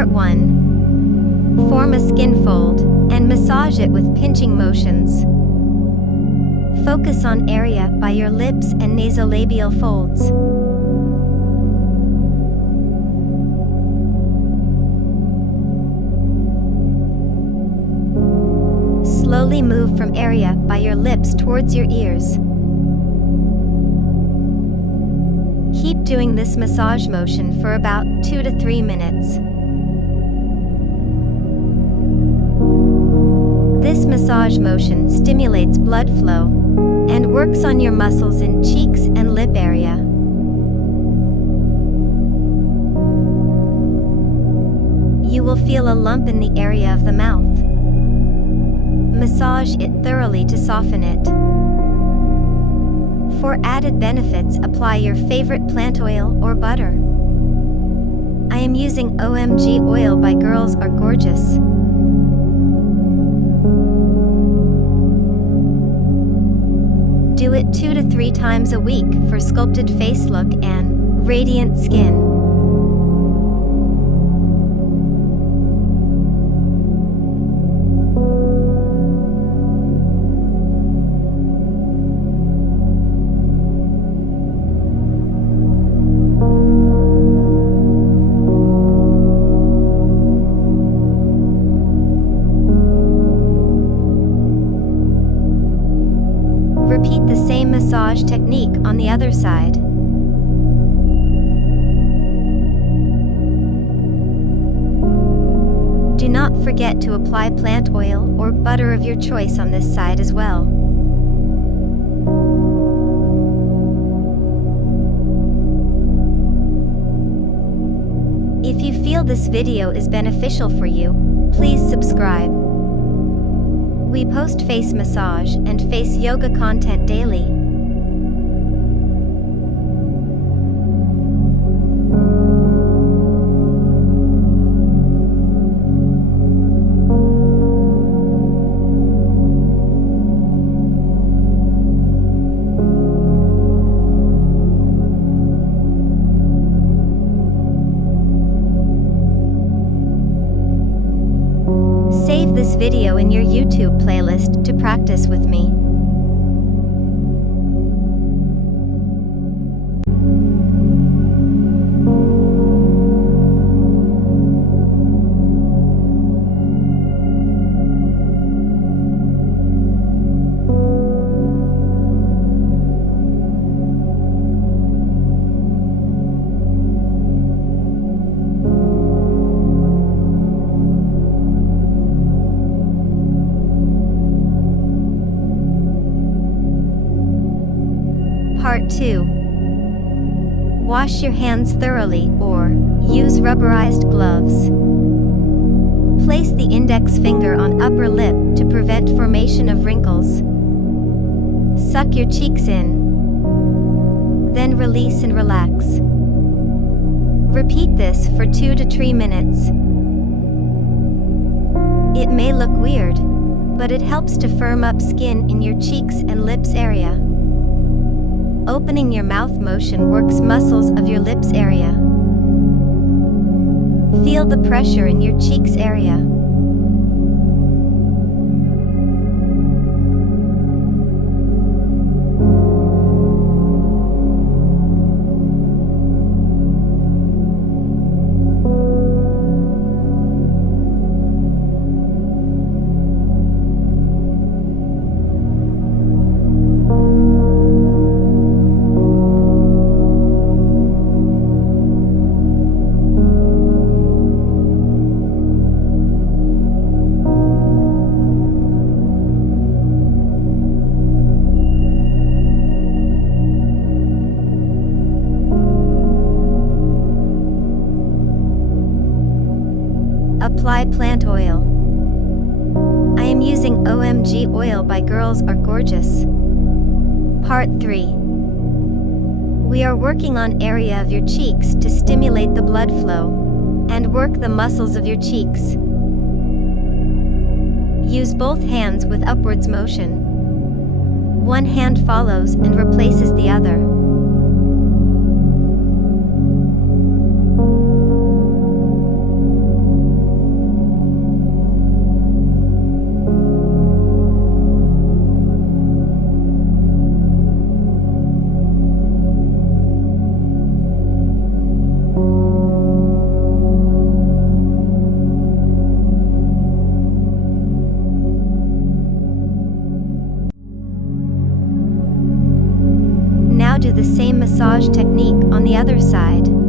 Part 1. Form a skin fold and massage it with pinching motions. Focus on area by your lips and nasolabial folds. Slowly move from area by your lips towards your ears. Keep doing this massage motion for about 2 to 3 minutes. This massage motion stimulates blood flow and works on your muscles in cheeks and lip area. You will feel a lump in the area of the mouth. Massage it thoroughly to soften it. For added benefits, apply your favorite plant oil or butter. I am using OMG oil by Girls Are Gorgeous. Do it 2 to 3 times a week for sculpted face look and radiant skin. Repeat the same massage technique on the other side. Do not forget to apply plant oil or butter of your choice on this side as well. If you feel this video is beneficial for you, please subscribe. We post face massage and face yoga content daily. Save this video in your YouTube playlist to practice with me. Part 2. Wash your hands thoroughly or use rubberized gloves. Place the index finger on upper lip to prevent formation of wrinkles. Suck your cheeks in. Then release and relax. Repeat this for 2 to 3 minutes. It may look weird, but it helps to firm up skin in your cheeks and lips area. Opening your mouth motion works muscles of your lips area. Feel the pressure in your cheeks area. Apply plant oil. I am using OMG oil by Girls Are Gorgeous. Part 3. We are working on area of your cheeks to stimulate the blood flow and work the muscles of your cheeks. Use both hands with upwards motion. One hand follows and replaces the other. technique on the other side.